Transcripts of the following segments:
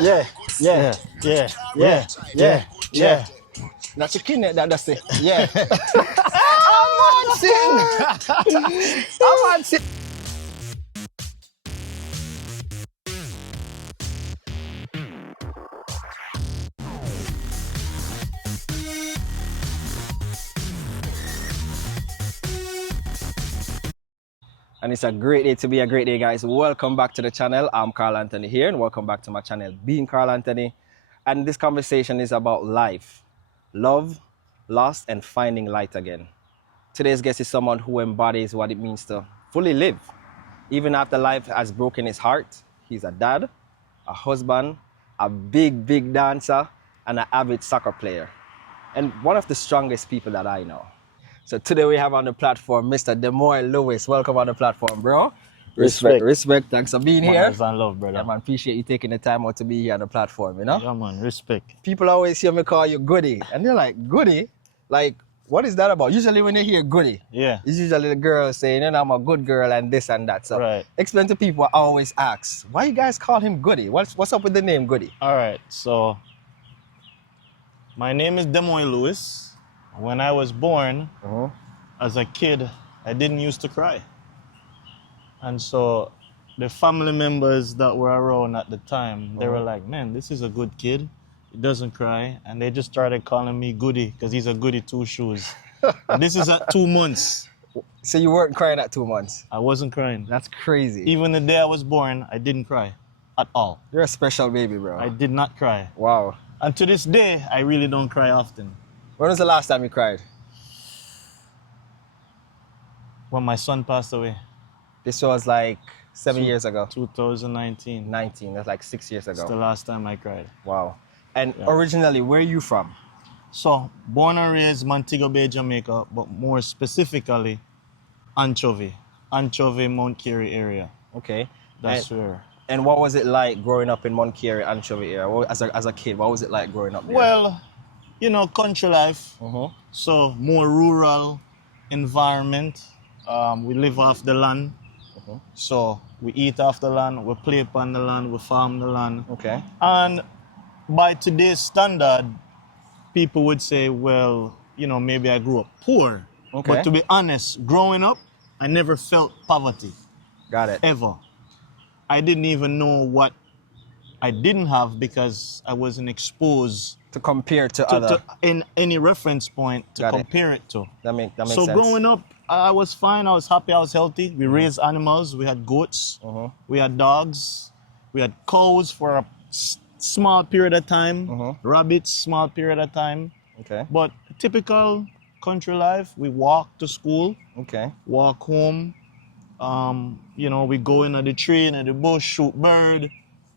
Yeah, yeah, Yeah, yeah, yeah, yeah. That's a kid that's it. Yeah. I'm on sing. And it's a great day to be a great day, guys. Welcome back to the channel. I'm Carl Anthony here, and welcome back to my channel, Being Carl Anthony. And this conversation is about life, love, loss, and finding light again. Today's guest is someone who embodies what it means to fully live. Even after life has broken his heart, he's a dad, a husband, a big dancer, and an avid soccer player. And one of the strongest people that I know. So today we have on the platform Mr. Demoy Lewis. Welcome on the platform, bro. Respect. Thanks for being here. Man, love, brother. Yeah, man, appreciate you taking the time out to be here on the platform, you know? Yeah, man, respect. People always hear me call you Goody, and they're like, Goody? Like, what is that about? Usually when they hear Goody, Yeah. it's usually the girl saying, you know, I'm a good girl and this and that. So Right. explain to people, I always ask, why you guys call him Goody? What's up with the name Goody? All right, so my name is Demoy Lewis. When I was born, as a kid, I didn't used to cry. And so the family members that were around at the time, they were like, man, this is a good kid. He doesn't cry. And they just started calling me Goody because he's a goody two shoes. And this is at 2 months. So you weren't crying at 2 months? I wasn't crying. That's crazy. Even the day I was born, I didn't cry at all. You're a special baby, bro. I did not cry. Wow. And to this day, I really don't cry often. When was the last time you cried? When my son passed away. This was like 7 years ago. 2019. 19, that's like 6 years It's ago. the last time I cried. Wow. And Yeah. originally, where are you from? So, born and raised Montego Bay, Jamaica, but more specifically, Anchovy, Mount Carey area. Okay. That's where. And what was it like growing up in Mount Carey, Anchovy area? As a kid, what was it like growing up there? Well, you know, country life. So, more rural environment. We live off the land. So, we eat off the land, we play upon the land, we farm the land. Okay. And by today's standard, people would say, well, you know, maybe I grew up poor. Okay. But to be honest, growing up, I never felt poverty, Got it. ever. I didn't even know what I didn't have because I wasn't exposed To compare to other. in any reference point to Got it. compare it to. That makes So sense. growing up, I was fine, I was happy, I was healthy. We raised animals, we had goats, we had dogs, we had cows for a small period of time, rabbits, small period of time. Okay. But typical country life, we walk to school, Okay. walk home, you know, we go into the tree, in the bush, shoot bird,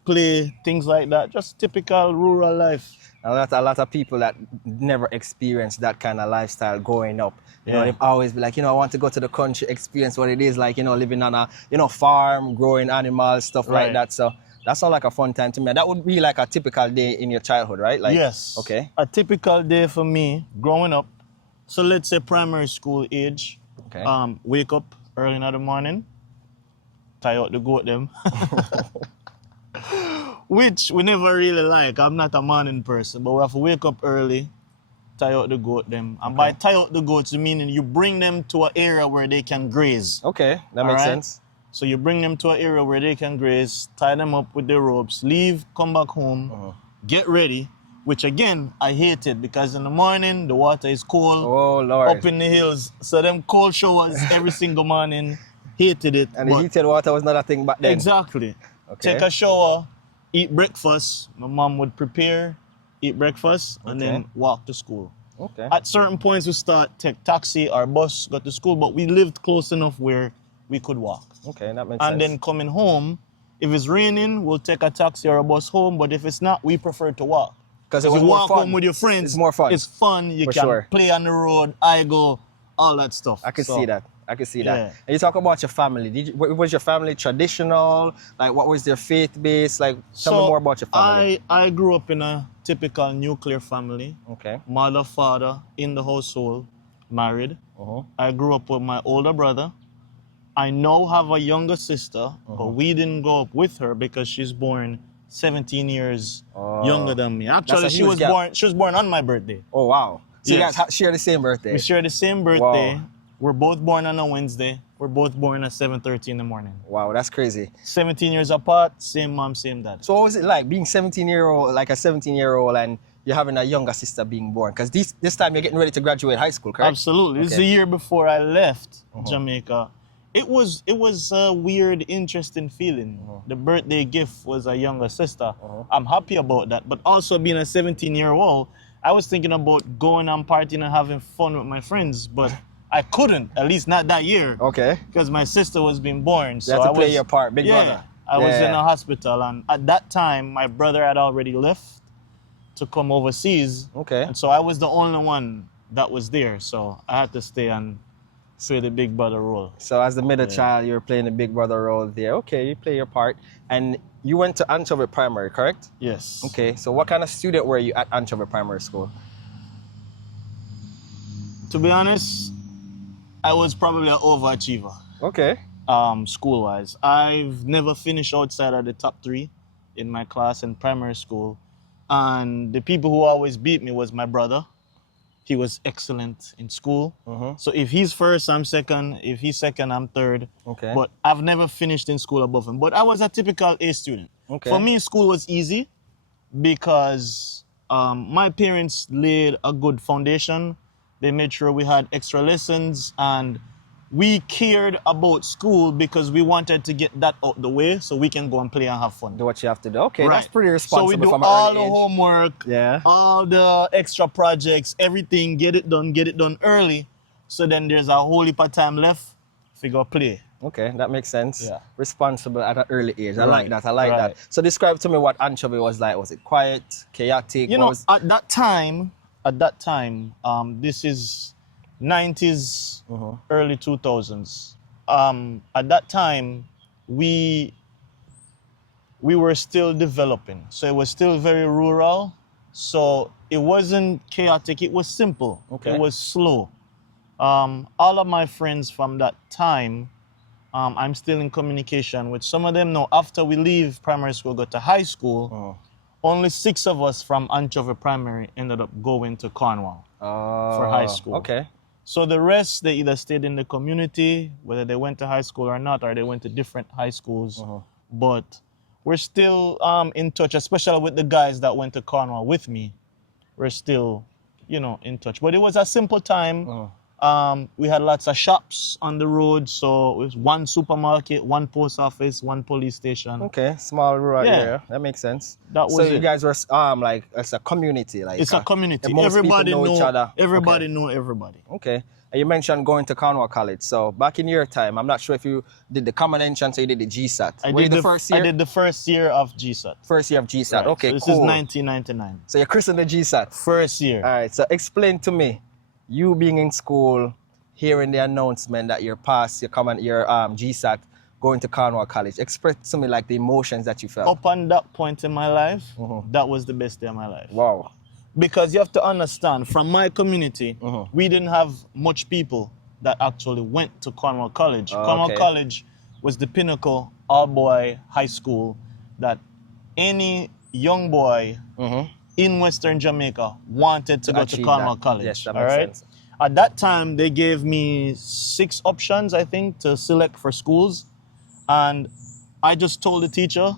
play, things like that. Just typical rural life. A lot of people that never experienced that kind of lifestyle growing up, you know, Yeah. they've always been like, you know, I want to go to the country, experience what it is like, you know, living on a, you know, farm, growing animals, stuff like Right. that. So that sounds like a fun time to me. That would be like a typical day in your childhood, right? Like, Yes. Okay. A typical day for me growing up. So let's say primary school age. Okay. Wake up early in the morning, tie out the goat them. Which we never really like. I'm not a morning person, but we have to wake up early, tie out the goat them. And by tie out the goats, meaning you bring them to an area where they can graze. Okay. That makes Alright? sense. So you bring them to an area where they can graze, tie them up with the ropes, leave, come back home, get ready, which again, I hated because in the morning, the water is cold, Oh, Lord. up in the hills. So them cold showers every single morning, hated it. And the but- heated water was not a thing back then. Exactly. Okay. Take a shower, eat breakfast. My mom would prepare, eat breakfast, and then walk to school. Okay. At certain points, we start take taxi or bus, go to school, but we lived close enough where we could walk. Okay, that makes And sense. then coming home, if it's raining, we'll take a taxi or a bus home, but if it's not, we prefer to walk. Because it If was you more walk fun. home with your friends, It's more fun. It's fun. You For can sure. play on the road, I go, all that stuff. I could So, see that. I could see that. Yeah. And you talk about your family. Was your family traditional? Like, what was their faith base? Like, tell me more about your family. I grew up in a typical nuclear family. Okay. Mother, father, in the household, married. I grew up with my older brother. I now have a younger sister, but we didn't grow up with her because she's born 17 years Oh. younger than me. Actually, a huge gap. She was born on my birthday. Oh, wow. So Yes. you guys share the same birthday? We share the same birthday. Wow. We're both born on a Wednesday. We're both born at 7:30 in the morning. Wow, that's crazy. 17 years apart, same mom, same dad. So what was it like being 17-year-old, like a 17-year-old, and you're having a younger sister being born? Because this time you're getting ready to graduate high school, correct? Absolutely. This is the year before I left Jamaica. It was a weird, interesting feeling. The birthday gift was a younger sister. I'm happy about that. But also being a 17-year-old, I was thinking about going and partying and having fun with my friends, but I couldn't, at least not that year. Okay. Because my sister was being born. So you had to I play was, your part, big brother. I was in a hospital, and at that time, my brother had already left to come overseas. Okay. And so I was the only one that was there. So I had to stay and play the big brother role. So as the middle child, you were playing the big brother role there. Okay, you play your part. And you went to Anchovy Primary, correct? Yes. Okay, so what kind of student were you at Anchovy Primary School? To be honest, I was probably an overachiever. Okay. School-wise. I've never finished outside of the top 3 in my class in primary school. And the people who always beat me was my brother. He was excellent in school. So if he's first, I'm second. If he's second, I'm third. Okay. But I've never finished in school above him. But I was a typical A student. Okay. For me, school was easy because my parents laid a good foundation. They made sure we had extra lessons, and we cared about school because we wanted to get that out the way so we can go and play and have fun. Do what you have to do. Okay, Right. that's pretty responsible So we do from all an the early age. homework, Yeah. all the extra projects, everything, get it done early. So then there's a whole heap of time left to go play. Okay, that makes sense. Yeah. Responsible at an early age. I like Right, that. I like that. right. So describe to me what Anchovy was like. Was it quiet, chaotic? You know, at that time, this is 90s, early 2000s. At that time, we were still developing. So it was still very rural. So it wasn't chaotic, it was simple. Okay. It was slow. All of my friends from that time, I'm still in communication with some of them now. After we leave primary school, go to high school, only 6 of us from Anchovy Primary ended up going to Cornwall for high school. Okay. So the rest, they either stayed in the community, whether they went to high school or not, or they went to different high schools. But we're still in touch, especially with the guys that went to Cornwall with me. We're still, in touch. But it was a simple time. We had lots of shops on the road, so it was 1 supermarket, 1 post office, 1 police station. Okay, small rural Yeah. area. That makes sense. That was so you it. guys were like it's a community, like It's a community. and most Everybody people know each other. Everybody Okay. know everybody. Okay. And you mentioned going to Cornwall College. So back in your time, I'm not sure if you did the common entrance or you did the GSAT. I Were you did the first year? I did the first year of GSAT. First year of GSAT. Right. Okay, So this cool. is 1999. So you're christened the GSAT. First year. All right. So explain to me, you being in school, hearing the announcement that you're past your GSAT, going to Cornwall College. Express to me like the emotions that you felt. Up on that point in my life, that was the best day of my life. Wow. Because you have to understand, from my community, we didn't have much people that actually went to Cornwall College. Cornwall okay. College was the pinnacle all-boy high school that any young boy in Western Jamaica wanted to go to achieve Cornwall that. College. Yes, that all makes right? sense. At that time, they gave me 6 options, I think, to select for schools. And I just told the teacher,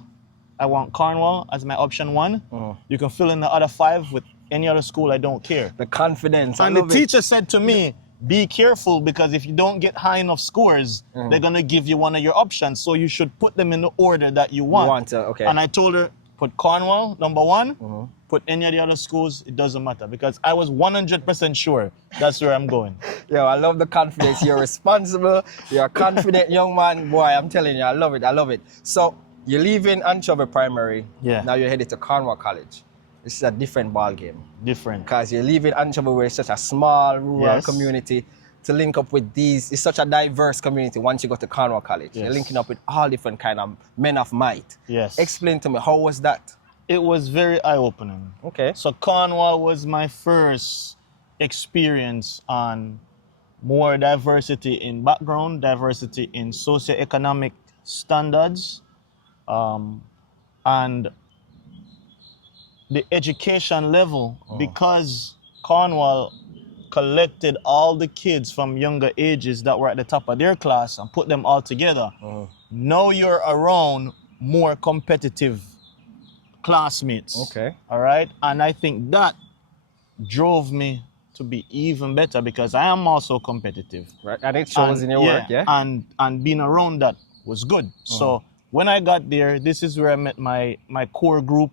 I want Cornwall as my option 1. You can fill in the other 5 with any other school, I don't care. The confidence. And the teacher said to me, be careful, because if you don't get high enough scores, they're going to give you one of your options. So you should put them in the order that you want. Okay. And I told her, put Cornwall, number 1. Put any of the other schools, it doesn't matter. Because I was 100% sure that's where I'm going. Yo, I love the confidence. You're responsible. You're a confident young man. Boy, I'm telling you, I love it. I love it. So you're leaving Anchovy Primary. Yeah. Now you're headed to Cornwall College. This is a different ball game. Different. Because you're leaving Anchovy, where it's such a small rural Yes. community, to link up with these. It's such a diverse community once you go to Cornwall College. Yes. You're linking up with all different kind of men of might. Yes. Explain to me, how was that? It was very eye-opening. Okay. So Cornwall was my first experience on more diversity in background, diversity in socioeconomic standards, and the education level, because Cornwall collected all the kids from younger ages that were at the top of their class and put them all together. Now you're around more competitive classmates. Okay. All right. And I think that drove me to be even better because I am also competitive. Right. And it shows in your work, yeah? And being around that was good. So when I got there, this is where I met my core group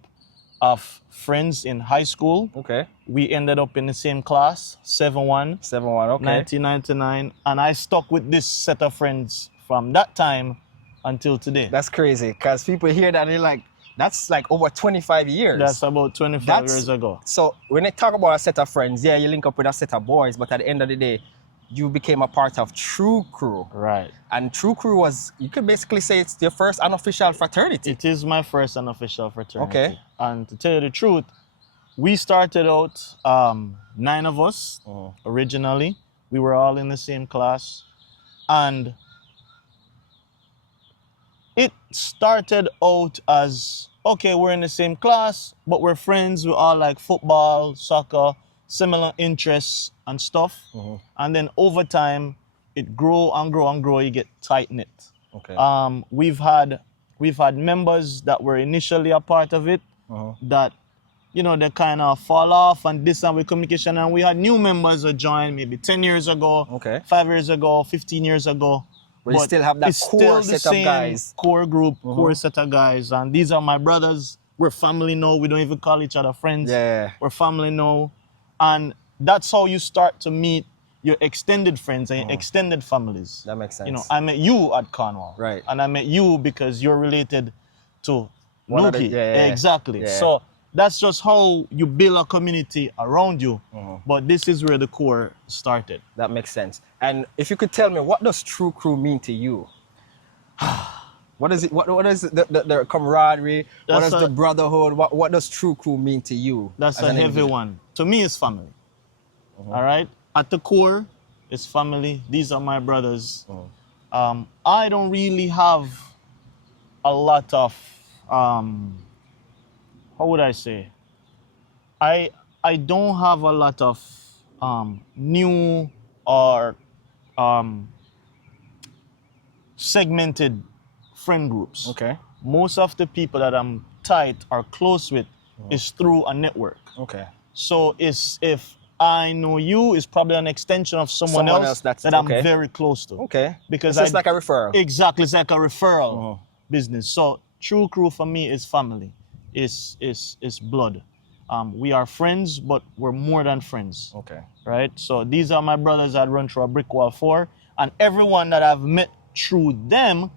of friends in high school. Okay. We ended up in the same class, 7-1. 7-1, okay. 1999. And I stuck with this set of friends from that time until today. That's crazy, because people hear that and they're like, that's like over 25 years. That's about 25 years ago. So when they talk about a set of friends, yeah, you link up with a set of boys, but at the end of the day, you became a part of True Crew. Right. And True Crew was, you could basically say it's your first unofficial fraternity. It is my first unofficial fraternity. Okay. And to tell you the truth, we started out 9 of us originally. We were all in the same class. And it started out as, okay, we're in the same class, but we're friends. We all like football, soccer, similar interests and stuff. And then over time, it grow and grow and grow. You get tight-knit. Okay. We've had members that were initially a part of it that, you know, they kind of fall off and distant with communication. And we had new members that joined maybe 10 years ago, 5 years ago, 15 years ago. But you still have that it's core still the set of same guys. Core group, core set of guys. And these are my brothers. We're family now. We don't even call each other friends. Yeah. We're family now. And that's how you start to meet your extended friends and your extended families. That makes sense. You know, I met you at Cornwall. Right. And I met you because you're related to Nuki. Yeah. Exactly. Yeah. So that's just how you build a community around you. But this is where the core started. That makes sense. And if you could tell me, what does True Crew mean to you? What is it? What is the camaraderie? What is the brotherhood? What does True Crew mean to you? That's a heavy one. To me, it's family. All right? At the core, it's family. These are my brothers. I don't really have a lot of, how would I say? I don't have a lot of new or segmented friend groups. Okay. Most of the people that I'm tight or close with is through a network. Okay. So if I know you, it's probably an extension of someone else that I'm very close to. Okay. Because it's like a referral. Exactly, it's like a referral business. So True Crew for me is family, is blood. We are friends, but we're more than friends. Okay. Right? So these are my brothers I'd run through a brick wall for, and everyone that I've met through them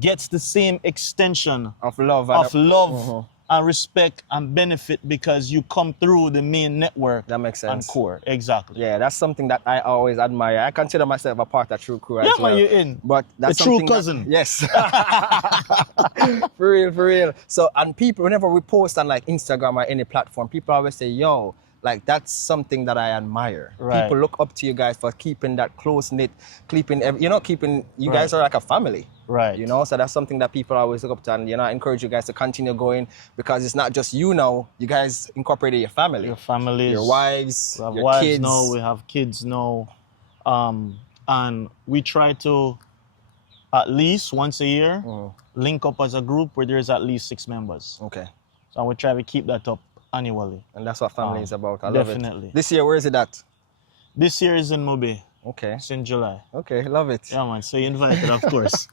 gets the same extension of love and respect and benefit because you come through the main network. That makes sense. And core. Exactly. Yeah, that's something that I always admire. I consider myself a part of True Crew as well. Yeah, man, you're in. But that's a true cousin. Yes. For real. So, and people, whenever we post on like Instagram or any platform, people always say, yo, like that's something that I admire. Right. People look up to you guys for keeping that close knit, keeping you guys are like a family. Right. You know, so that's something that people always look up to, and I encourage you guys to continue going because it's not just you now. You guys incorporated your family, your families, your wives, we have your wives kids. now. We have kids now, and we try to at least once a year link up as a group where there's at least 6 members. Okay. So we try to keep that up annually. And that's what family is about. I love it. Definitely. This year, where is it at? This year is in Mobe. Okay. It's in July. Okay, love it. Yeah, man. So you're invited, of course.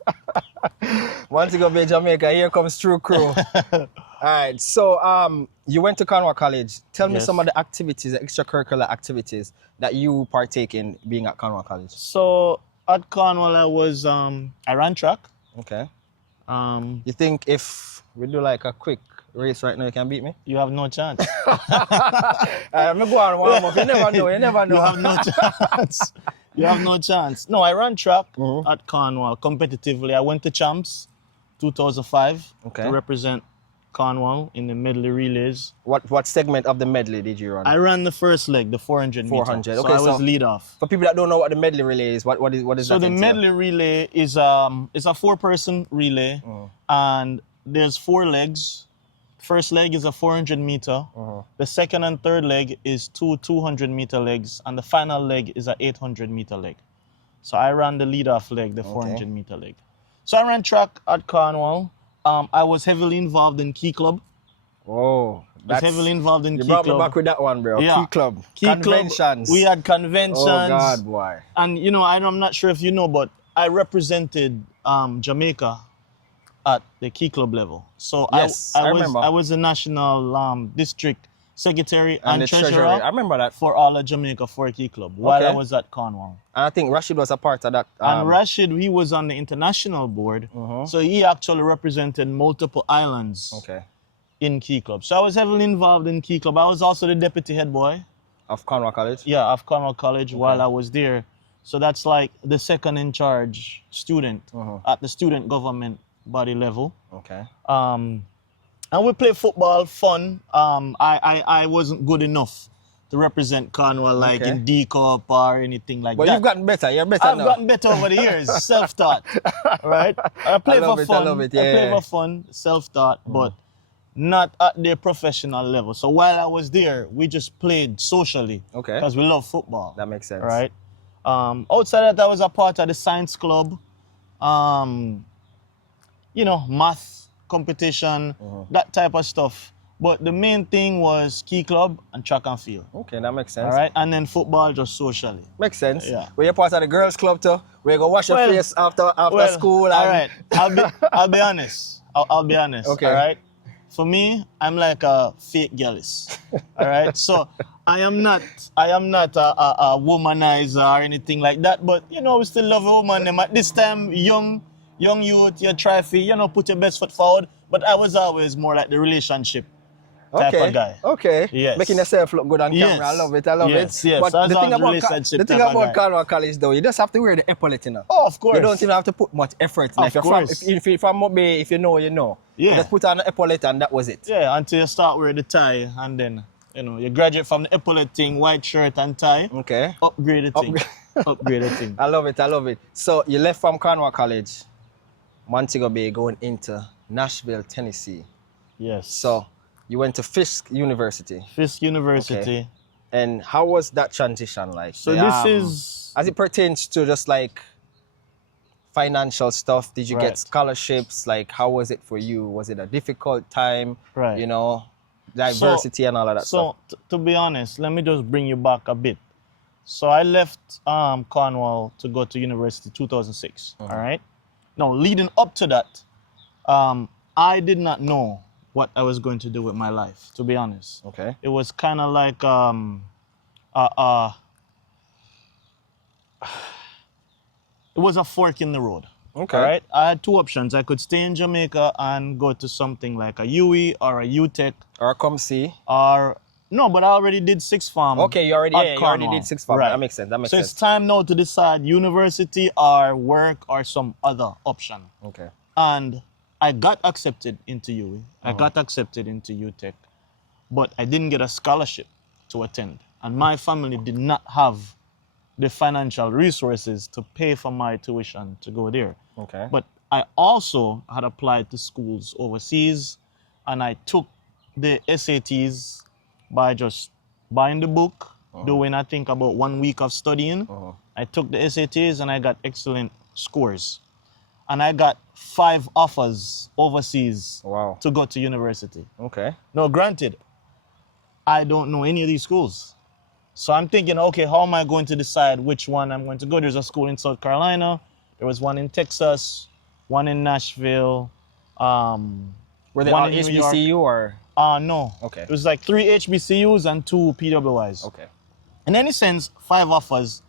Once you go to Jamaica, here comes True Crew. All right. So you went to Cornwall College. Tell me some of the activities, the extracurricular activities that you partake in being at Cornwall College. So at Cornwall, I ran track. Okay. You think if we do like a quick race right now, you can beat me? You have no chance. I'm going to go on warm up. You never know. You never know. You have no chance. You have no chance. No, I ran track at Cornwall competitively. I went to Champs 2005 to represent Cornwall in the medley relays. What segment of the medley did you run? I ran the first leg, the 400 meter. 400. Okay, so I was lead off. For people that don't know what the medley relay is, what is that? So the medley relay is a 4-person relay, and there's 4 legs, first leg is a 400 meter. The second and third leg is two 200 meter legs, and the final leg is a 800 meter leg. So I ran the lead off leg, the 400 meter leg. So I ran track at Cornwall. I was heavily involved in Key Club. Oh, that's heavily involved in Key Club. You brought me back with that one, bro. Yeah. Key Club. Key Conventions. Club. We had conventions. Oh, God, boy. And, you know, I'm not sure if you know, but I represented Jamaica at the Key Club level. So yes, I remember. I was the national district secretary and treasurer. I remember that. For all of Jamaica for Key Club while I was at Cornwall. And I think Rashid was a part of that. And Rashid, he was on the international board. So he actually represented multiple islands in Key Club. So I was heavily involved in Key Club. I was also the deputy head boy. Of Cornwall College? Yeah, of Cornwall College while I was there. So that's like the second in charge student at the student government body level. Okay. And we play football, fun. I wasn't good enough to represent Cornwall like in D Cup or anything like that. But you've gotten better. You're better I've now. gotten better over the years. Self-taught, right? I play for fun. I love it. Yeah. I play for fun, self-taught, but not at the professional level. So while I was there, we just played socially. Okay. Because we love football. That makes sense. Right? Outside that, I was a part of the science club. You know, math competition, that type of stuff. But the main thing was Key Club and track and field. Okay, that makes sense. All right, and then football just socially. Makes sense. Yeah. Were you part of the girls' club too? Where you go wash your face after school? All right, I'll be honest. I'll be honest. Okay. All right. For me, I'm like a fake girlist. All right. So I am not a womanizer or anything like that. But you know, we still love a woman. Them at this time, young youth, you try to, you know, put your best foot forward. But I was always more like the relationship type of guy. Okay. Yes. Making yourself look good on camera. I love it. Yes. But So the thing about Cornwall College though, you just have to wear the epaulette, you know. Oh, of course. You don't even have to put much effort in. Of course. If you're from Mobe, if you know, you know. Yeah. You just put on the epaulette and that was it. Yeah, until you start wearing the tie and then, you know, you graduate from the epaulette thing, white shirt and tie. Okay. Upgrade the thing. Upgrade the thing. I love it. So you left from Cornwall College, Montego Bay, going into Nashville, Tennessee. Yes. So you went to Fisk University. Fisk University. Okay. And how was that transition like? So this is... As it pertains to just like financial stuff, did you get scholarships? Like, how was it for you? Was it a difficult time? Right. You know, diversity and all of that stuff. So, to be honest, let me just bring you back a bit. So I left Cornwall to go to university 2006, all right? Now, leading up to that, I did not know what I was going to do with my life, to be honest. Okay. It was kind of like it was a fork in the road. Okay. All right. I had two options. I could stay in Jamaica and go to something like a UE or a UTech. Or come see. Or no, but I already did sixth form. Okay, you already did sixth form. Right. That makes sense. So it's time now to decide university or work or some other option. Okay. And I got accepted into UE. I got accepted into UTech, but I didn't get a scholarship to attend. And my family did not have the financial resources to pay for my tuition to go there. Okay. But I also had applied to schools overseas, and I took the SATs by just buying the book, doing I think about 1 week of studying. I took the SATs and I got excellent scores. And I got 5 offers overseas to go to university. Okay. Now, granted, I don't know any of these schools. So I'm thinking, okay, how am I going to decide which one I'm going to go? There's a school in South Carolina. There was one in Texas, one in Nashville. Were they all HBCU or? No. Okay. It was like 3 HBCUs and 2 PWIs. Okay. In any sense, 5 offers.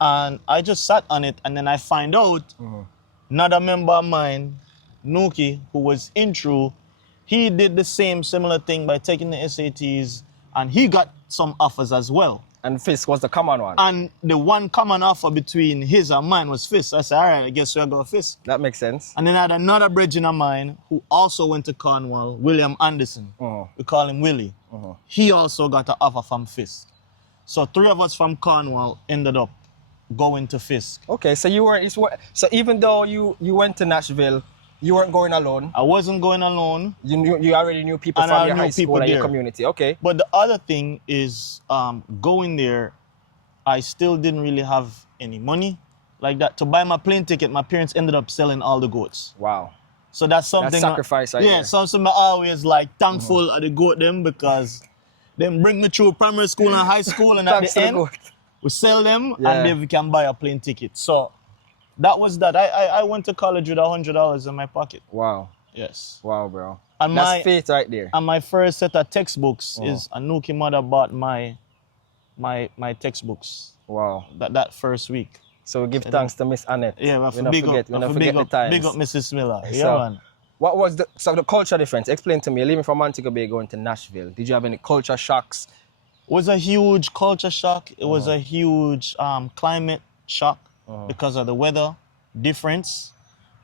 And I just sat on it, and then I find out another member of mine, Nuki, who was in True, he did the same similar thing by taking the SATs, and he got some offers as well. And Fisk was the common one. And the one common offer between his and mine was Fisk. I said, all right, I guess we'll go Fisk. That makes sense. And then I had another brethren of mine who also went to Cornwall, William Anderson. We call him Willie. He also got an offer from Fisk. So 3 of us from Cornwall ended up going to Fisk. Okay, so so even though you went to Nashville, You weren't going alone. I wasn't going alone. You already knew people And from I your knew high school people and your there. community. Okay. But the other thing is going there, I still didn't really have any money like that. To buy my plane ticket, my parents ended up selling all the goats. Wow. So that's something. That's sacrifice right Yeah, there. something I always like thankful of the goat them because them bring me through primary school and high school and at Thanks the to the end, goat. we sell them Yeah. and then we can buy a plane ticket. So that was that. I went to college with $100 in my pocket. Wow. Yes. Wow, bro. And That's faith right there. And my first set of textbooks is Anuki mother bought my textbooks. Wow. That first week. So we give thanks to Miss Annette. Yeah, we don't forget the times. Big up Mrs. Miller. Yeah, So, man. what was the culture difference? Explain to me. You're leaving from Montego Bay going to Nashville. Did you have any culture shocks? It was a huge culture shock. It was a huge climate shock because of the weather difference,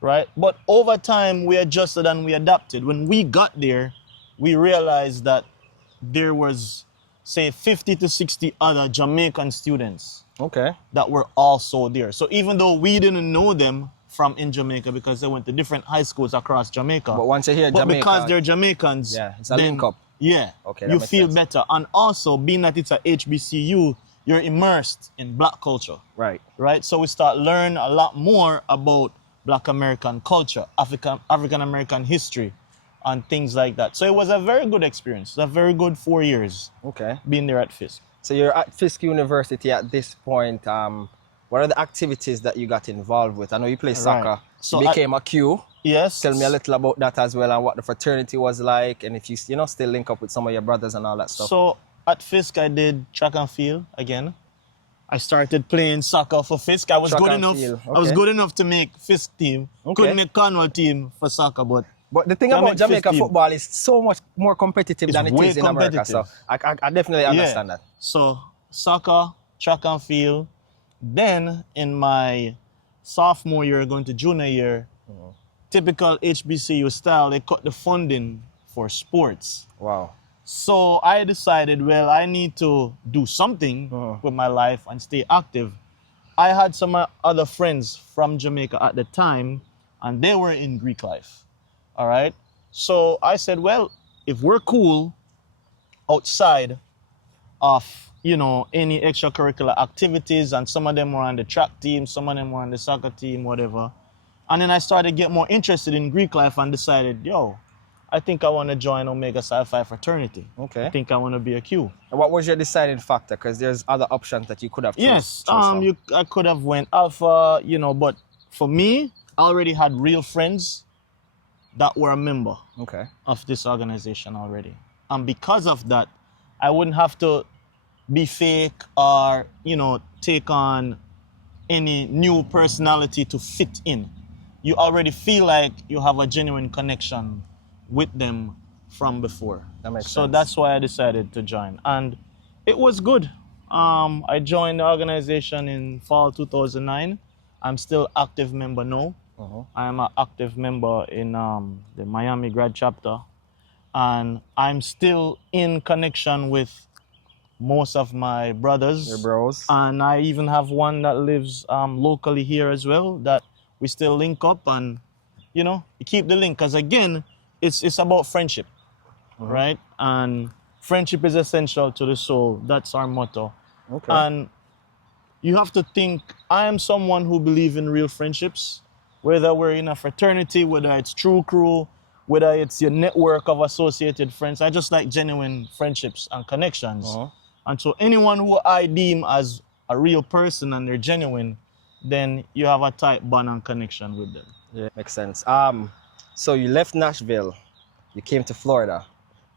right? But over time, we adjusted and we adapted. When we got there, we realized that there was, say, 50 to 60 other Jamaican students that were also there. So even though we didn't know them from in Jamaica because they went to different high schools across Jamaica. But once you hear Jamaica, because they're Jamaicans, yeah, it's a link up. Yeah, okay, you feel better. And also, being that it's a HBCU, you're immersed in Black culture. Right. Right? So we start learning a lot more about Black American culture, African American history, and things like that. So it was a very good experience. A very good 4 years. Okay. Being there at Fisk. So you're at Fisk University at this point. What are the activities that you got involved with? I know you play soccer. Right. So you became a Q. Yes. Tell me a little about that as well and what the fraternity was like, and if you still link up with some of your brothers and all that stuff. So at Fisk, I did track and field again. I started playing soccer for Fisk. I was good enough. Okay. I was good enough to make Fisk team. Okay. Couldn't make Cornwall team for soccer, but the thing about Jamaica football is so much more competitive than it is in America. So I definitely understand that. So soccer, track and field. Then in my sophomore year, going to junior year, typical HBCU style, they cut the funding for sports. Wow. So I decided, well, I need to do something with my life and stay active. I had some other friends from Jamaica at the time, and they were in Greek life. All right. So I said, well, if we're cool outside of, any extracurricular activities, and some of them were on the track team, some of them were on the soccer team, whatever. And then I started to get more interested in Greek life and decided, I think I want to join Omega Psi Phi fraternity. Okay. I think I want to be a Q. And what was your deciding factor? Because there's other options that you could have chosen. Yes, I could have went Alpha, but for me, I already had real friends that were a member of this organization already. And because of that, I wouldn't have to be fake or, take on any new personality to fit in. You already feel like you have a genuine connection with them from before. That makes sense. So that's why I decided to join. And it was good. I joined the organization in fall 2009. I'm still active member now. I am an active member in the Miami grad chapter. And I'm still in connection with most of my brothers. Your bros. And I even have one that lives locally here as well, that we still link up and, you keep the link. Because again, it's about friendship, right? And friendship is essential to the soul. That's our motto. Okay. And you have to think, I am someone who believes in real friendships, whether we're in a fraternity, whether it's True Crew, whether it's your network of associated friends. I just like genuine friendships and connections. And so anyone who I deem as a real person and they're genuine, then you have a tight bond and connection with them. Yeah, makes sense. So you left Nashville, you came to Florida.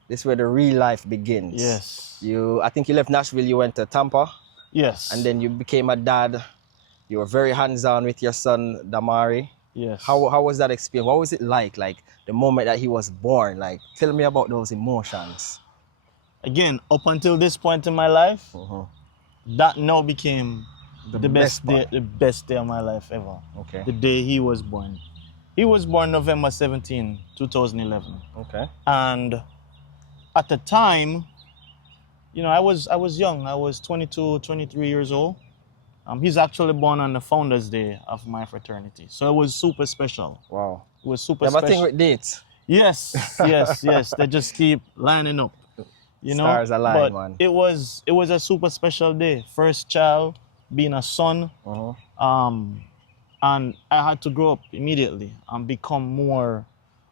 This is where the real life begins. Yes. I think you left Nashville, you went to Tampa. Yes. And then you became a dad. You were very hands-on with your son, Damari. Yes. How was that experience? What was it like the moment that he was born? Tell me about those emotions. Again, up until this point in my life, that now became the best day of my life ever. Okay. The day he was born. He was born November 17, 2011. Okay. And at the time, I was young. I was 22, 23 years old. He's actually born on the Founders Day of my fraternity. So it was super special. Wow. It was super You have a thing special. with dates. Yes, yes, yes. They just keep lining up, you know. Stars align, But man. it was a super special day. First child, being a son, and I had to grow up immediately and become more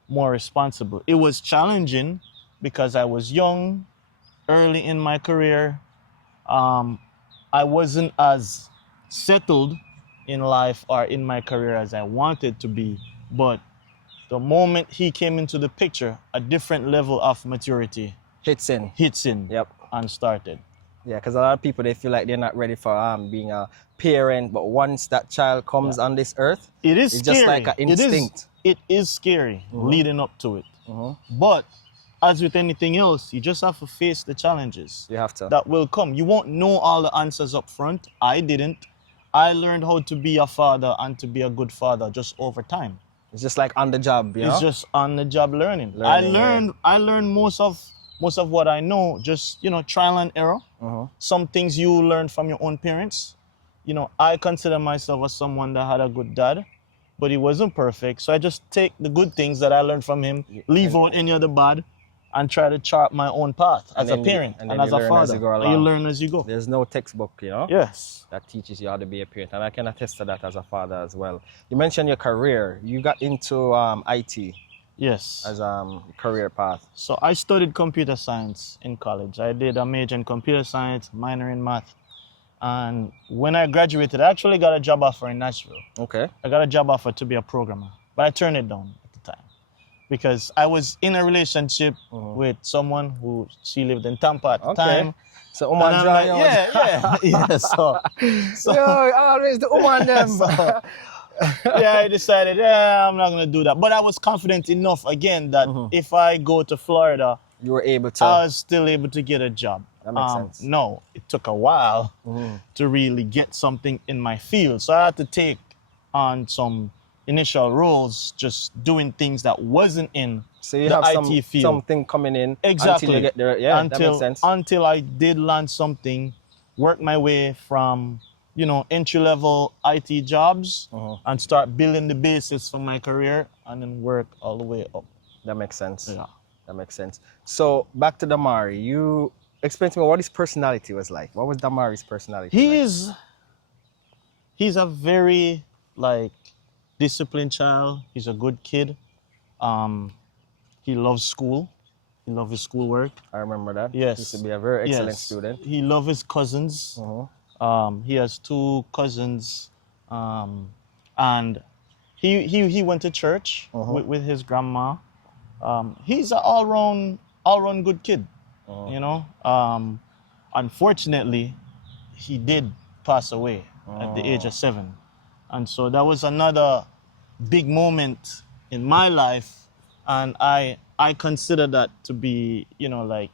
responsible. It was challenging because I was young, early in my career. I wasn't as settled in life or in my career as I wanted to be, but the moment he came into the picture, a different level of maturity Hits in. hits in Yep. and started. Yeah, because a lot of people, they feel like they're not ready for being a parent, but once that child comes on this earth, It is it's scary. just like an instinct. It is scary leading up to it. But as with anything else, you just have to face the challenges You have to. that will come. You won't know all the answers up front. I didn't. I learned how to be a father and to be a good father just over time. It's just like on the job, you know? It's just on the job learning. Learning, I learned most of what I know, just, you know, trial and error. Some things you learn from your own parents. You know, I consider myself as someone that had a good dad, but he wasn't perfect. So I just take the good things that I learned from him, leave out any other bad, and try to chart my own path as a parent and as a father. And you learn as you go. There's no textbook, you know? Yes. That teaches you how to be a parent. And I can attest to that as a father as well. You mentioned your career. You got into IT. Yes. As career path. So I studied computer science in college. I did a major in computer science, minor in math. And when I graduated, I actually got a job offer in Nashville. Okay. I got a job offer to be a programmer, but I turned it down at the time because I was in a relationship with someone who she lived in Tampa at the time. So woman like, yeah. So yo, always the woman them. yeah, I decided, I'm not gonna do that. But I was confident enough again that if I go to Florida, you were able to. I was still able to get a job. That makes sense. No, it took a while to really get something in my field. So I had to take on some initial roles, just doing things that wasn't in so you the have IT field. Something coming in Exactly. until you get there. Yeah, that makes sense. Until I did land something, work my way from, you know, entry-level IT jobs and start building the basis for my career and then work all the way up. That makes sense. Yeah. That makes sense. So back to Damari, you explain to me what his personality was like. What was Damari's personality like? He's a very disciplined child. He's a good kid. He loves school. He loves his schoolwork. I remember that. Yes. He used to be a very excellent student. He loves his cousins. He has 2 cousins, and he went to church with his grandma. He's an all-round good kid, you know. Unfortunately, he did pass away at the age of 7, and so that was another big moment in my life, and I consider that to be, you know, like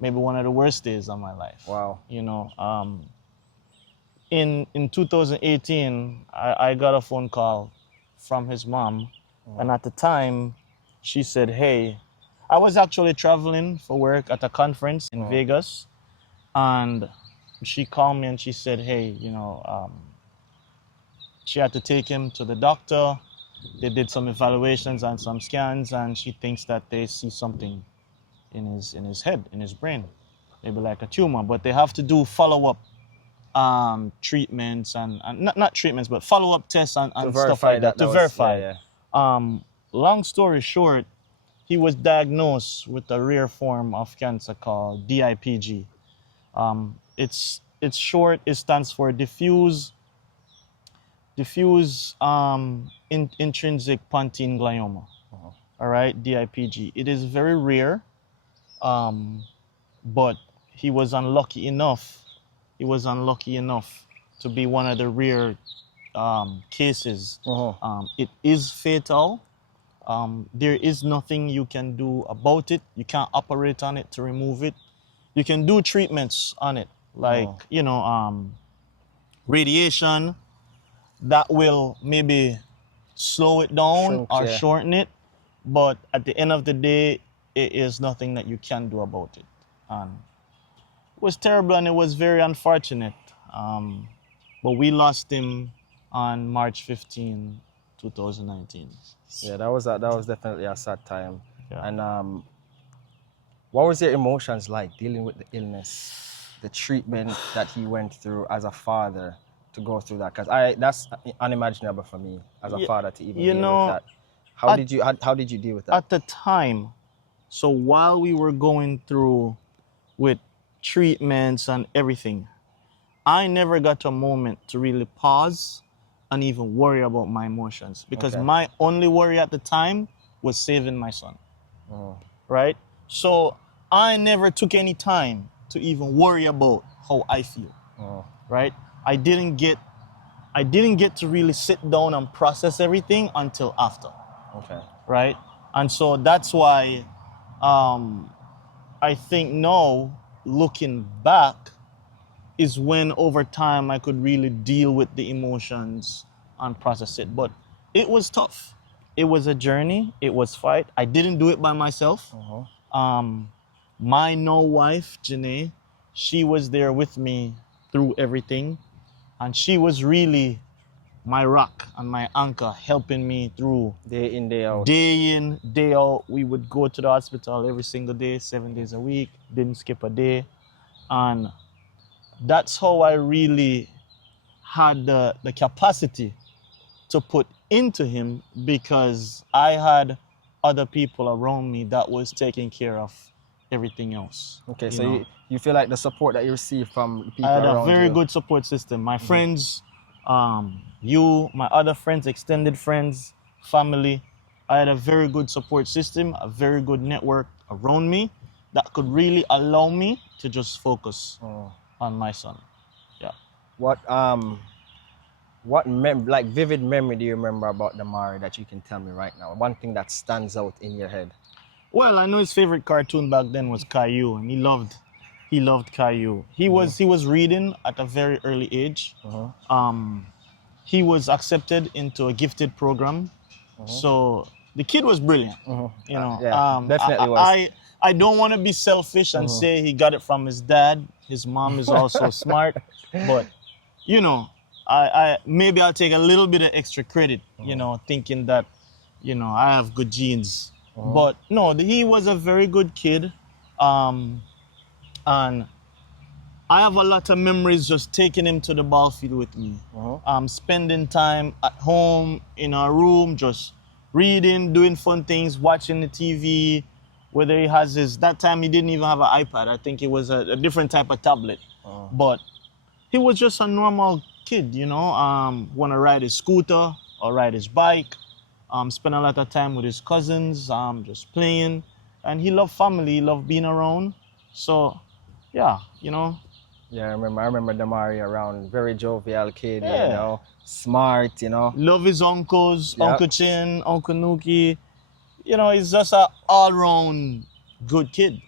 maybe one of the worst days of my life. Wow. You know, in 2018, I got a phone call from his mom, and at the time, she said, hey, I was actually traveling for work at a conference in Vegas, and she called me and she said, hey, you know, she had to take him to the doctor. They did some evaluations and some scans, and she thinks that they see something in his head, in his brain, maybe like a tumor, but they have to do follow-up treatments and not treatments, but follow-up tests and stuff like that to verify. Yeah. Long story short, he was diagnosed with a rare form of cancer called DIPG. It's short. It stands for diffuse intrinsic pontine glioma. All right, DIPG. It is very rare, but he was unlucky enough. To be one of the rare cases. It is fatal. There is nothing you can do about it. You can't operate on it to remove it. You can do treatments on it, like you know, radiation that will maybe slow it down or shorten it. But at the end of the day, it is nothing that you can do about it. It was terrible and it was very unfortunate. But we lost him on March 15, 2019. Yeah, that was definitely a sad time. Yeah. And what was your emotions like dealing with the illness, the treatment that he went through as a father to go through that? Because that's unimaginable for me as a father to even You deal with know, that. How did you deal with that? at the time, so while we were going through with treatments and everything, I never got a moment to really pause and even worry about my emotions, because Okay. my only worry at the time was saving my son. Oh. Right? So I never took any time to even worry about how I feel. Oh. Right? I didn't get to really sit down and process everything until after. Okay. Right? And so that's why I think now, looking back, is when over time I could really deal with the emotions and process it. But it was tough. It was a journey. It was fight. I didn't do it by myself. My now wife, Janae, she was there with me through everything. And she was really my rock and my anchor, helping me through Day in, day out. day in, day out. We would go to the hospital every single day, 7 days a week, didn't skip a day. And that's how I really had the capacity to put into him, because I had other people around me that was taking care of everything else. Okay, so you feel like the support that you receive from the people I had around a very you. good support system. My friends, my other friends, extended friends, family. I had a very good support system, a very good network around me that could really allow me to just focus on my son. Yeah. What vivid memory do you remember about Damari that you can tell me right now? One thing that stands out in your head. Well, I know his favorite cartoon back then was Caillou, and he loved Caillou. He was reading at a very early age. He was accepted into a gifted program, so the kid was brilliant. You know, definitely was. I don't want to be selfish and say he got it from his dad. His mom is also smart, but you know, I maybe I'll take a little bit of extra credit. You know, thinking that I have good genes. But no, he was a very good kid, and I have a lot of memories just taking him to the ball field with me. Spending time at home in our room, just reading, doing fun things, watching the TV. Whether he has that time he didn't even have an iPad. I think it was a different type of tablet. But he was just a normal kid, want to ride his scooter or ride his bike. Spend a lot of time with his cousins, just playing. And he loved family, he loved being around. So, yeah, Yeah, I remember Damari around, very jovial kid, smart, Love his uncles, Yep. Uncle Chin, Uncle Nuki. He's just an all-round good kid.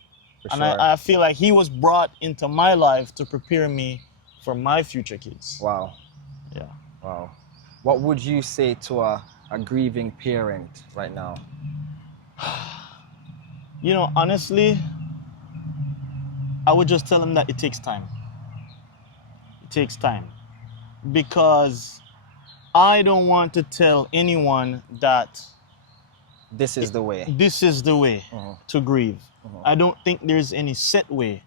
For And sure. I feel like he was brought into my life to prepare me for my future kids. Wow. Yeah. Wow. What would you say to a grieving parent right now? Honestly, I would just tell him that it takes time. It takes time. Because I don't want to tell anyone that This is the way. this is the way to grieve. I don't think there's any set way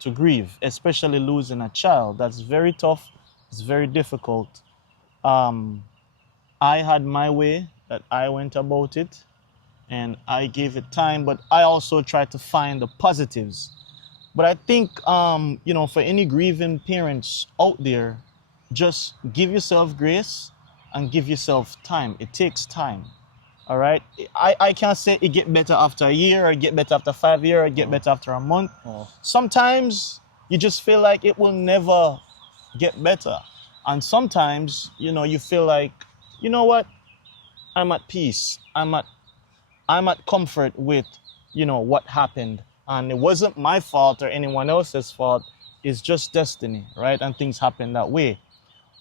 to grieve, especially losing a child. That's very tough. It's very difficult. I had my way that I went about it, and I gave it time, but I also tried to find the positives. But I think, for any grieving parents out there, just give yourself grace and give yourself time. It takes time. All right. I can't say it get better after a year, or get better after 5 years, or get better after a month. Sometimes you just feel like it will never get better. And sometimes, you feel like, you know what? I'm at peace. I'm at comfort with, what happened. And it wasn't my fault or anyone else's fault. It's just destiny, right? And things happen that way.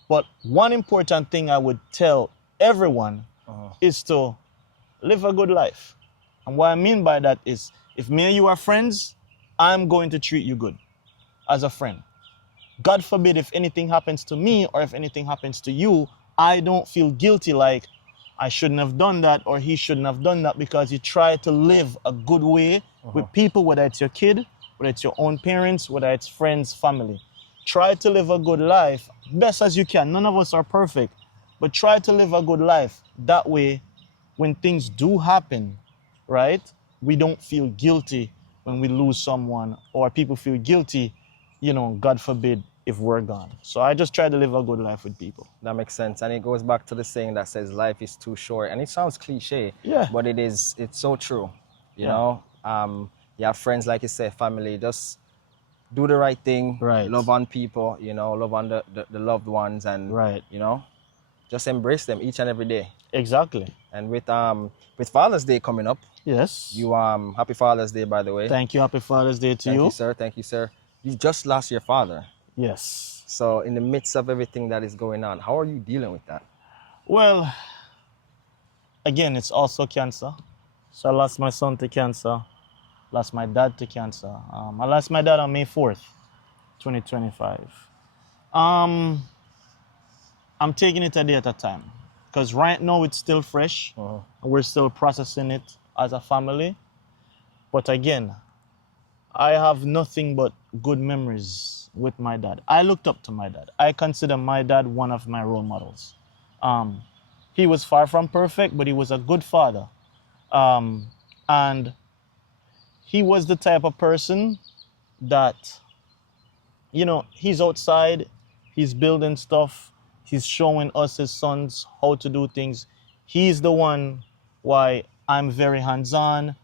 But one important thing I would tell everyone is to live a good life. And what I mean by that is, if me and you are friends, I'm going to treat you good as a friend. God forbid if anything happens to me or if anything happens to you, I don't feel guilty like I shouldn't have done that, or he shouldn't have done that, because you try to live a good way with people, whether it's your kid, whether it's your own parents, whether it's friends, family. Try to live a good life best as you can. None of us are perfect, but try to live a good life. That way, when things do happen, right, we don't feel guilty when we lose someone, or people feel guilty, you know, God forbid, if we're gone. So I just try to live a good life with people. That makes sense. And it goes back to the saying that says life is too short. And it sounds cliche, Yeah. but it's so true. You Yeah. know, you have friends, like you say, family, just do the right thing, Right. love on people, you know, love on the loved ones, and, Right. you know, just embrace them each and every day. Exactly. And with Father's Day coming up, Yes. you happy Father's Day, by the way. Thank you. Happy Father's Day to Thank you. you, sir. Thank you, sir. You just lost your father. Yes. So in the midst of everything that is going on, how are you dealing with that? Well, again, it's also cancer. So I lost my son to cancer, lost my dad to cancer. I lost my dad on May 4th, 2025. I'm taking it a day at a time, because right now it's still fresh. We're still processing it as a family. But again, I have nothing but good memories with my dad. I looked up to my dad. I consider my dad one of my role models. He was far from perfect, but he was a good father. And he was the type of person that, you know, he's outside, he's building stuff, he's showing us, his sons, how to do things. He's the one why I'm very hands-on.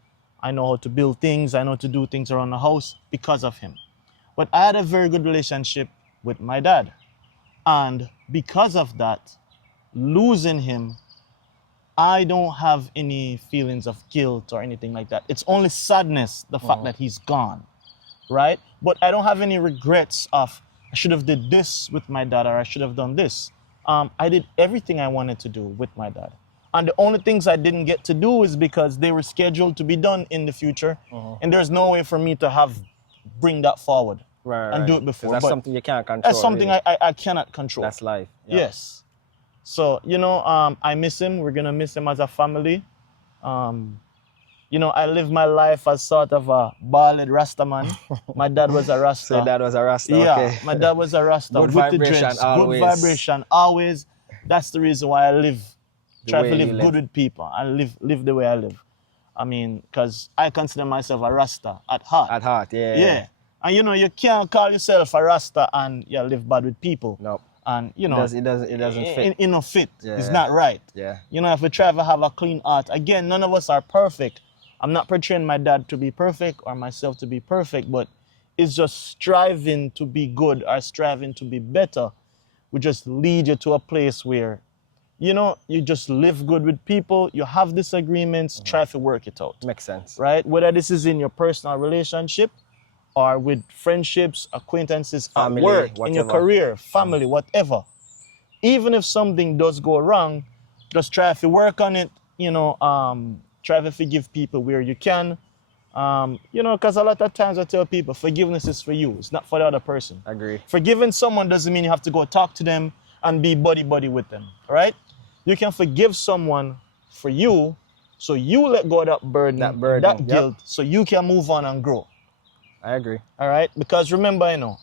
I know how to build things, I know how to do things around the house because of him. But I had a very good relationship with my dad. And because of that, losing him, I don't have any feelings of guilt or anything like that. It's only sadness, the fact that he's gone, right? But I don't have any regrets of, I should have did this with my dad, or I should have done this. I did everything I wanted to do with my dad. And the only things I didn't get to do is because they were scheduled to be done in the future. And there's no way for me to bring that forward and do it before. That's but something you can't control. that's something really. I cannot control. That's life. Yeah. Yes. So, you know, I miss him. We're going to miss him as a family. You know, I live my life as sort of a bald Rasta man. My dad was a Rasta. So your dad was a Rasta, Yeah, okay. my dad was a Rasta. Good with vibration the dreads. always. Good vibration, always. That's the reason why I live. Try way to you live live. good with people. I live the way I live. I mean, because I consider myself a Rasta at heart. At heart, yeah. Yeah. And you know, you can't call yourself a Rasta and you live bad with people. Nope. And you know, It doesn't fit. It don't fit. Yeah. It's not right. Yeah. You know, if we try to have a clean heart, again, none of us are perfect. I'm not portraying my dad to be perfect or myself to be perfect, but it's just striving to be good or striving to be better. We just lead you to a place where, you know, you just live good with people, you have disagreements, try to work it out. Makes sense. Right? Whether this is in your personal relationship or with friendships, acquaintances, Family, at work, in your whatever. career, family, whatever. Even if something does go wrong, just try to work on it, you know, try to forgive people where you can. You know, because a lot of times I tell people, forgiveness is for you, it's not for the other person. Agree. Forgiving someone doesn't mean you have to go talk to them and be buddy-buddy with them, right? You can forgive someone for you, so you let go of that burden, that yep. guilt, so you can move on and grow. I agree. All right? Because remember, you know,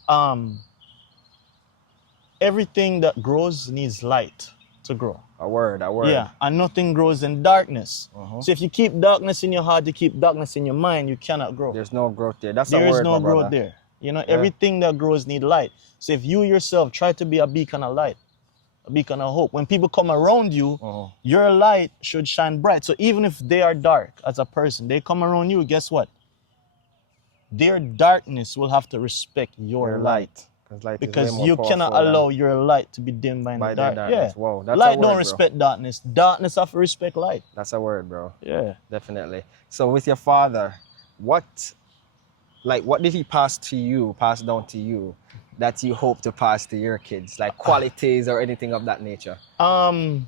everything that grows needs light to grow. A word. Yeah, and nothing grows in darkness. So if you keep darkness in your heart, you keep darkness in your mind, you cannot grow. There's no growth there. That's There a is word, no my growth brother. there. You know, everything that grows need light. So if you yourself try to be a beacon of light, a beacon of hope, when people come around you, your light should shine bright. So even if they are dark as a person, they come around you, guess what? Their darkness will have to respect your light. Because you cannot allow your light to be dimmed by the dark. darkness. Yeah. Wow, that's a light word, don't bro. respect darkness. Darkness have to respect light. That's a word, bro. Yeah. Definitely. So with your father, what did he pass down to you that you hope to pass to your kids? Like qualities or anything of that nature? Well,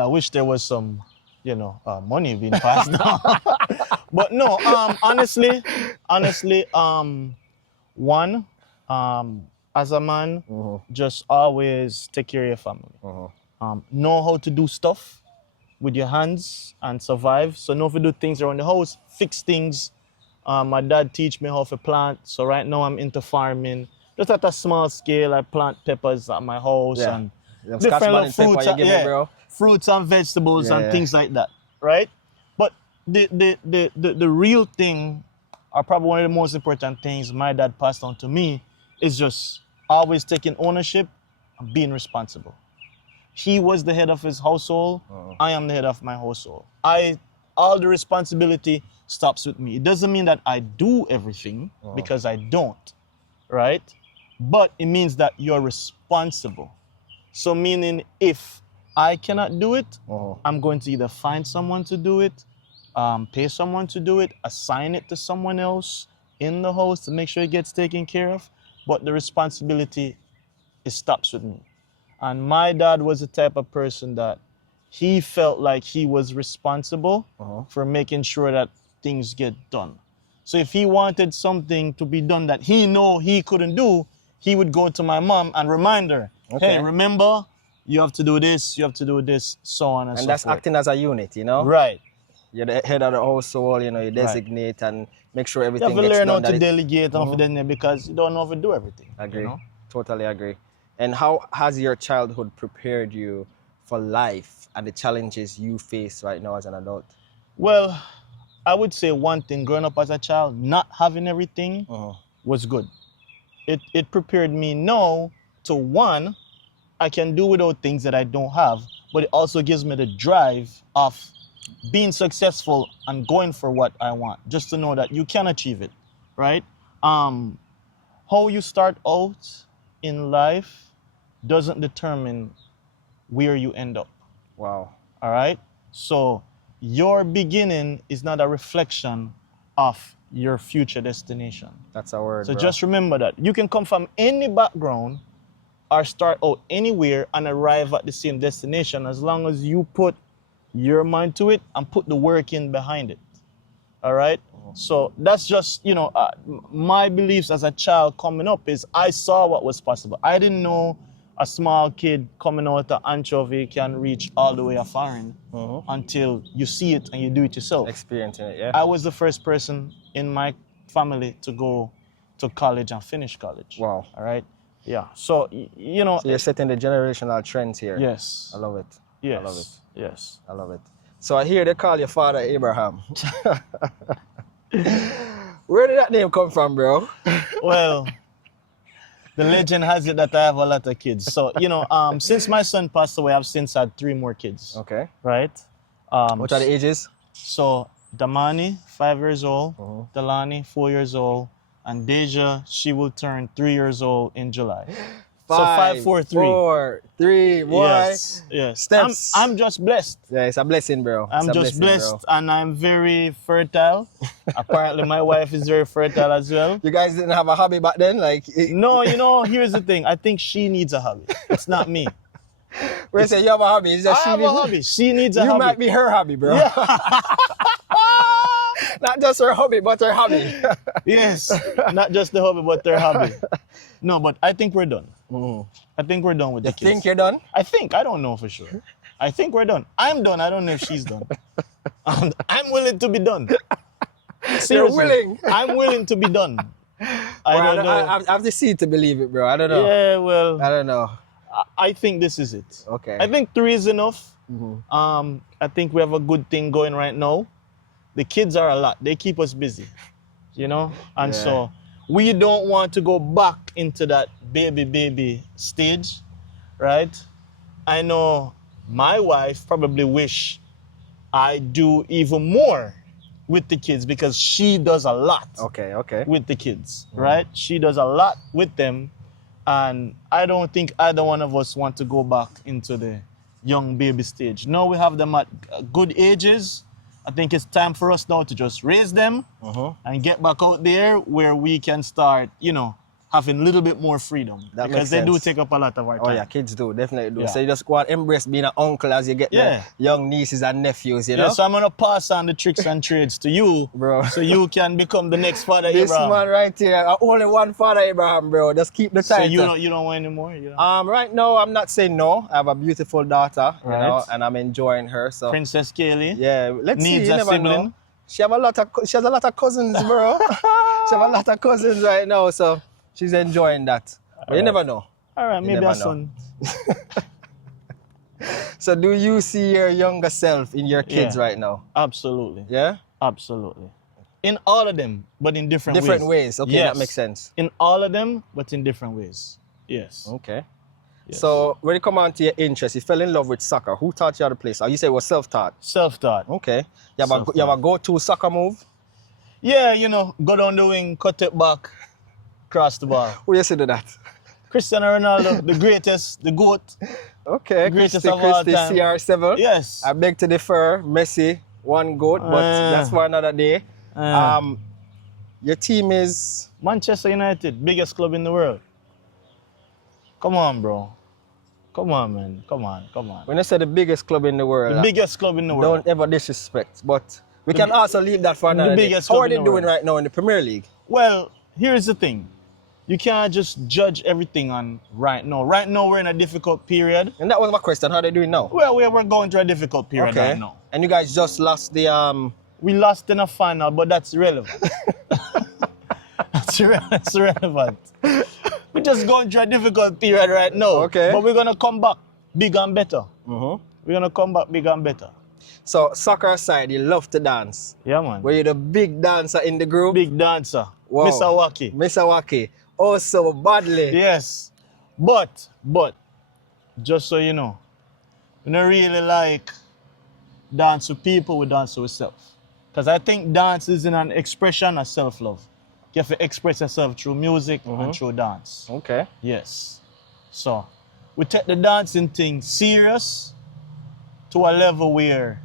I wish there was some, you know, money being passed down. But no, honestly, one, as a man, just always take care of your family. know how to do stuff with your hands and survive. So know if you do things around the house, fix things. My dad teach me how to plant. So right now I'm into farming. Just at a small scale, I plant peppers at my house and Them Scotch different little bonnet pepper fruits, you give me, bro. fruits and vegetables and Yeah. things like that, right? But the real thing, or probably one of the most important things my dad passed on to me, is just always taking ownership and being responsible. He was the head of his household. I am the head of my household. All the responsibility stops with me. It doesn't mean that I do everything, because I don't, right? But it means that you're responsible. So meaning if I cannot do it, I'm going to either find someone to do it, pay someone to do it, assign it to someone else in the house to make sure it gets taken care of. But the responsibility, it stops with me. And my dad was the type of person that he felt like he was responsible for making sure that things get done. So if he wanted something to be done that he know he couldn't do, he would go to my mom and remind her, hey, remember, you have to do this, you have to do this, so on and so forth. And that's acting as a unit, you know? Right. You're the head of the household, you know, you designate and make sure everything You have to gets learn how done. to delegate because you don't know how to do everything. Agree. You know? Totally agree. And how has your childhood prepared you for life and the challenges you face right now as an adult? Well, I would say one thing, growing up as a child, not having everything was good. It prepared me now to, one, I can do without things that I don't have, but it also gives me the drive of being successful and going for what I want, just to know that you can achieve it, right? How you start out in life doesn't determine where you end up. Wow. All right? So your beginning is not a reflection of your future destination. That's a word, So bro. just remember that. You can come from any background or start out anywhere and arrive at the same destination as long as you put your mind to it and put the work in behind it. All right? So that's just, my beliefs as a child coming up is I saw what was possible. I didn't know a small kid coming out of anchovy can reach all the way a foreign until you see it and you do it yourself. Experiencing it, yeah. I was the first person in my family to go to college and finish college. Wow. All right? Yeah. So, So you're setting the generational trends here. Yes. I love it. Yes. I love it. Yes. I love it. So I hear they call your father Abraham. Where did that name come from, bro? Well, the legend has it that I have a lot of kids. So, since my son passed away, I've since had 3 more kids. Okay. Right? What are the ages? So, Damani, 5 years old. Delani, 4 years old. And Deja, she will turn 3 years old in July. 5, so 5, 4, 3. 4, 3, boy. Yes, yes. Steps. I'm just blessed. Yeah, it's a blessing, bro. I'm just blessed, and I'm very fertile. Apparently, my wife is very fertile as well. You guys didn't have a hobby back then? No, here's the thing. I think she needs a hobby. It's not me. When you say you have a hobby, it's just I have a hobby. She needs a hobby. You might be her hobby, bro. Yeah. Not just her hobby, but her hobby. Yes, not just the hobby, but their hobby. No, but I think we're done. I think we're done with the kids. You think you're done? I don't know for sure. I think we're done. I'm done. I don't know if she's done. I'm willing to be done. Seriously, You're willing? I'm willing to be done. I don't know. I have to see to believe it, bro. I don't know. Yeah, well, I don't know. I think this is it. Okay. I think 3 is enough. I think we have a good thing going right now. The kids are a lot. They keep us busy, And so we don't want to go back into that baby stage, right? I know my wife probably wish I do even more with the kids because she does a lot with the kids, right? She does a lot with them. And I don't think either one of us want to go back into the young baby stage. Now we have them at good ages. I think it's time for us now to just raise them and get back out there where we can start, having a little bit more freedom. That because makes they do sense. take up a lot of our Oh time. yeah, kids do, definitely do. Yeah. So you just go and embrace being an uncle as you get Yeah. the young nieces and nephews, you know? Yeah, so I'm gonna pass on the tricks and trades to you, Bro. so you can become the next Father This Abraham. man right here, only one Father Abraham, bro. Just keep the So title. you don't want any more? You don't? Right now, I'm not saying no. I have a beautiful daughter, you Right. know, and I'm enjoying her. So Princess Kaylee. yeah, let's see. Needs You a never sibling? know. She has a lot of cousins, bro. She has a lot of cousins right now, so she's enjoying that. But you never know. All right, You maybe never a know. son. So do you see your younger self in your kids Yeah. right now? Absolutely. Yeah? Absolutely. In all of them, but in different ways. Different ways. Okay, Yes. that makes sense. In all of them, but in different ways. Yes. Okay. Yes. So when it come on to your interest, you fell in love with soccer. Who taught you how to play soccer? You say it was self-taught. Self-taught. Okay. You have a go-to soccer move? Yeah, you know, go down the wing, cut it back, cross the ball. Who you say to that? Cristiano Ronaldo, the greatest, the GOAT. Okay, Greatest Christy, of all time. CR7. Yes. I beg to differ. Messi, one goat, but that's for another day. Your team is Manchester United, biggest club in the world. Come on, bro. Come on, man. Come on. when I say the biggest club in the world. The biggest club in the world. Don't ever disrespect, but we can also leave that for another day. biggest How club are in they the doing world. right now in the Premier League? Well, here's the thing. You can't just judge everything on right now. Right now, we're in a difficult period. And that was my question. How are they doing now? Well, we're going through a difficult period right now. And you guys just lost the We lost in a final, but that's irrelevant. That's irrelevant. We're just going through a difficult period right now. Okay. But we're going to come back bigger and better. Mhm. We're going to come back bigger and better. So soccer aside, you love to dance. Yeah, man. Were you the big dancer in the group? Big dancer. Wow. Mr. Waki. Mr. Waki. Oh, so badly. Yes. But, just so you know, we don't really like dance with people, we dance with self. Because I think dance is an expression of self-love. You have to express yourself through music and through dance. Okay. Yes. So, we take the dancing thing serious to a level where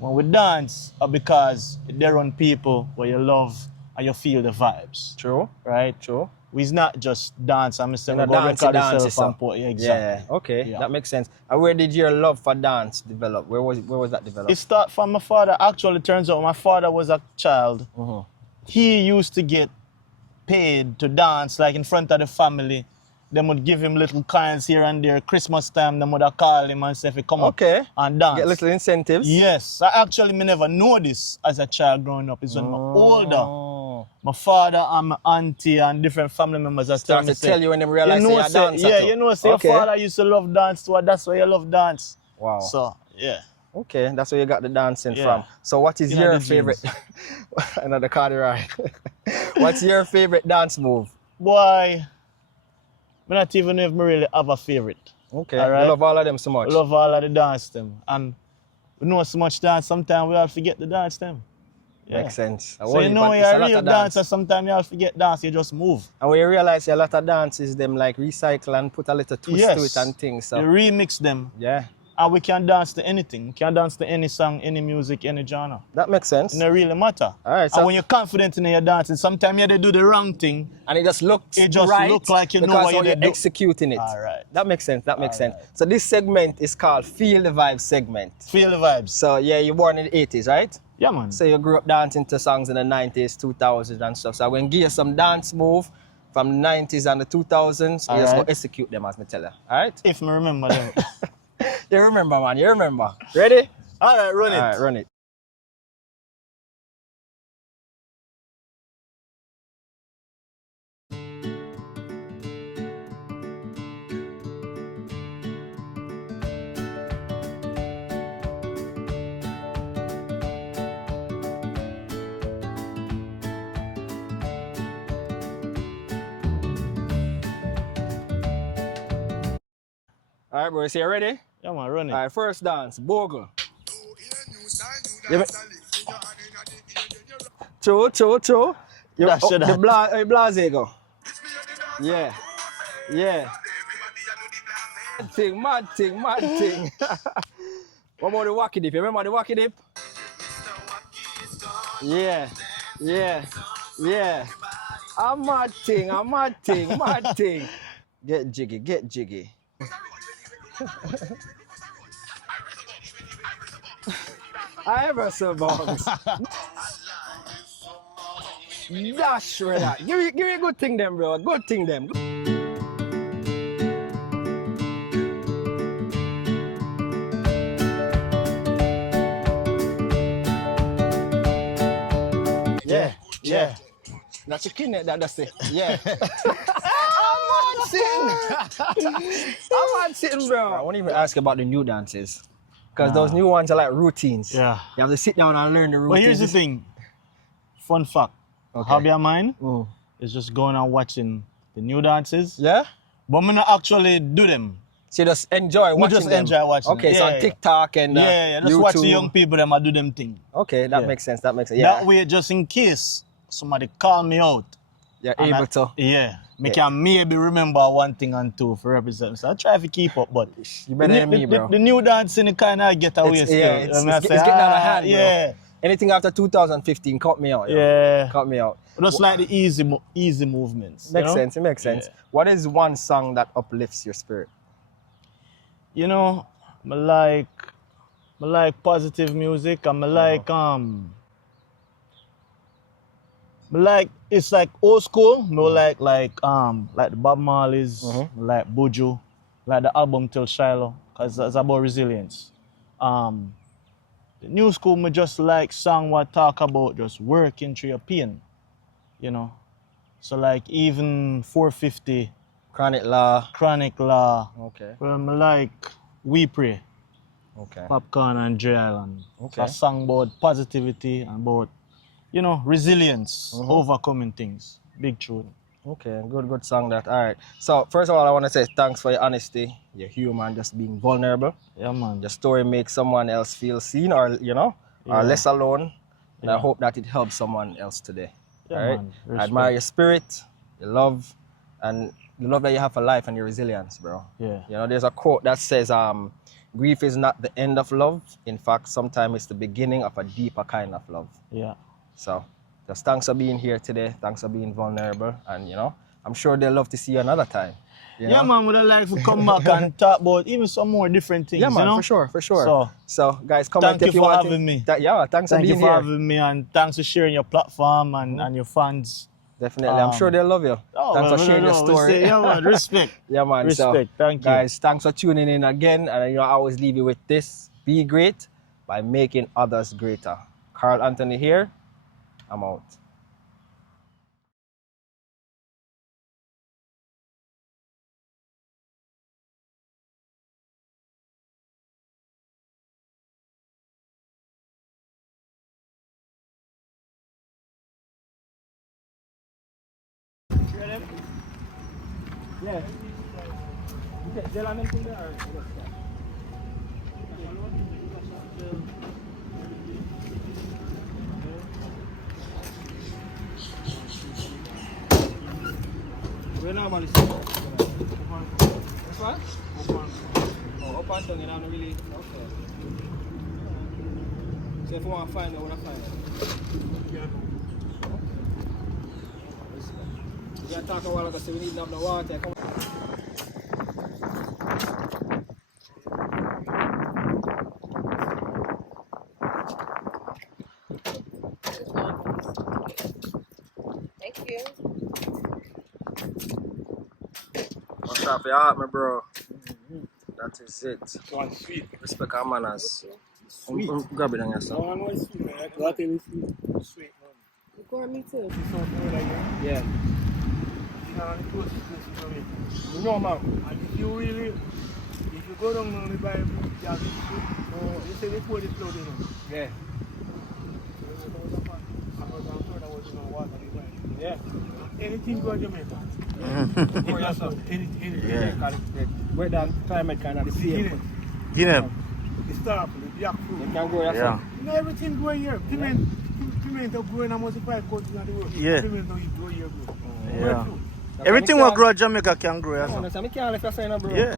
when we dance, because they're on people where you love and you feel the vibes. True. Right? True. It's not just dance. I'm saying You're we not go record dancey, yourself and so. put, yeah, Yeah. exactly. Okay. Yeah. That makes sense. And where did your love for dance develop? Where was that developed? It started from my father. Actually, it turns out my father was a child. He used to get paid to dance, like in front of the family. They would give him little coins here and there. Christmas time, they would call him and say, if he come up and dance. Get little incentives. Yes. I actually never know this as a child growing up. It's when I'm older. My father and my auntie and different family members are Start to tell you when they realize you're a dancer. yeah, you know, say your father used to love dance too. That's why you love dance. Wow. So, yeah. Okay, that's where you got the dancing Yeah. from. So what is You know your the favorite? Another card right. What's your favorite dance move? Boy, I not even know if I really have a favorite. Okay, All right. you love all of them so much. I love all of the dance them. And we know so much dance, sometimes we all forget the dance them. Yeah. Makes sense. So you know you're a real dancer, sometimes you all forget dance, you just move. And when you realize a lot of dances, them like recycle and put a little twist to it and things. So You remix them. yeah, And we can dance to anything. We can dance to any song, any music, any genre. that makes sense. It don't really matter. All right, so And when you're confident in your dancing, sometimes you have to do the wrong thing. and it just looks It just right look like you know because what how you're you're do. executing it. All right. That makes sense. That makes All sense. right. So this segment is called Feel the Vibe segment. Feel the vibes. So yeah, you're born in the 80s, right? Yeah, man. So you grew up dancing to songs in the 90s, 2000s and stuff. So I'm going to give you some dance move from the 90s and the 2000s. All You just right. go execute them as me tell you. All right? If me remember them. You remember, man. You remember. Ready? All right, run it. All right, run it. All right, boys. You ready? Yeah, man, run it. All right, first dance. Bogle. You True. Dash Oh, it the out. blase go. Yeah. Mad thing. What about the wacky dip? You remember the wacky dip? Yeah. A mad thing, mad thing. Get jiggy. I ever so bongs. Dash with that. Give me a good thing them, bro. Good thing them. Yeah. That's a kid that's it. Yeah. I'm sitting, bro. I won't even ask about the new dances. Because those new ones are like routines. Yeah. You have to sit down and learn the routines. But here's the thing. Fun fact. Okay. Hobby of mine is just going and watching the new dances. Yeah? But I'm not actually do them. So you just enjoy watching them? Enjoy watching okay, them. so on TikTok and just YouTube. watch the young people them do them thing. Okay, that makes sense. Yeah. That way, just in case somebody call me out. You're able to. Yeah. Me can maybe remember one thing and two for represent. So I try to keep up, but you better than me, bro. The new dancing kind of get away still. Yeah, it's getting out of hand, bro. Yeah. Anything after 2015, cut me out. Yeah. Cut me out. Just like the easy movements. Makes sense. It makes sense. Yeah. What is one song that uplifts your spirit? You know, I like positive music. I like it's like old school. Like the Bob Marley's, like Buju, like the album Till Shiloh, cause it's about resilience. The new school, me just like song what talk about just working through your pain, you know. So like even 450. Chronic Law. Okay. Well, I like We Pray. Okay. Popcorn and Dre Island. Okay. So a song about positivity and about, you know, resilience, overcoming things. Big tune. Okay, good song that. All right. So first of all, I want to say thanks for your honesty, your humor, just being vulnerable. Yeah, man. Your story makes someone else feel seen or, or less alone. And I hope that it helps someone else today. Yeah, all right. man. I admire your spirit, your love, and the love that you have for life and your resilience, bro. Yeah. You know, there's a quote that says, grief is not the end of love. In fact, sometimes it's the beginning of a deeper kind of love. Yeah. So, just thanks for being here today. Thanks for being vulnerable. And, I'm sure they'll love to see you another time. You know? Man, would I like to come back and talk about even some more different things, Yeah, man, you know? for sure. So guys, comment thank if you you for want having me. Thanks for being Thank you here. for having me, and thanks for sharing your platform and your fans. Definitely. I'm sure they'll love you. Thanks for sharing your story. Yeah, man. Respect. Yeah, man. Respect. Thank you. Guys, thanks for tuning in again. And I always leave you with this. Be great by making others greater. Carl Anthony here. I'm out. Yeah. Where normally see this one? Oh, up and down, you know, really. Okay. So if you want to find out, what I find out? We got to talk a while ago, so we need to have the water. Come on. Thank you. What's up, your heart, my bro? That is it. One sweet. Respect our manners. Sweet. Grab it on yourself. One was sweet, man. That is sweet. Sweet, man. You going me too? Something like that. Yeah. You know, the closest place to Jamaica. You know, man. And if you go down on the Bible, you have this food. You say they pour this blood in it. Yeah. Yeah. Anything go in Jamaica. For yourself. Anything. Yeah. Where that climate kind of the same. Guinea. The star apple, the black fruit. You can grow yourself. You know, everything growing here. Pimento growing almost 5 countries in the world. Yeah. Pimento you grow here. Yeah. Everything will grow Jamaica can grow, I can't let you say, bro. Yeah.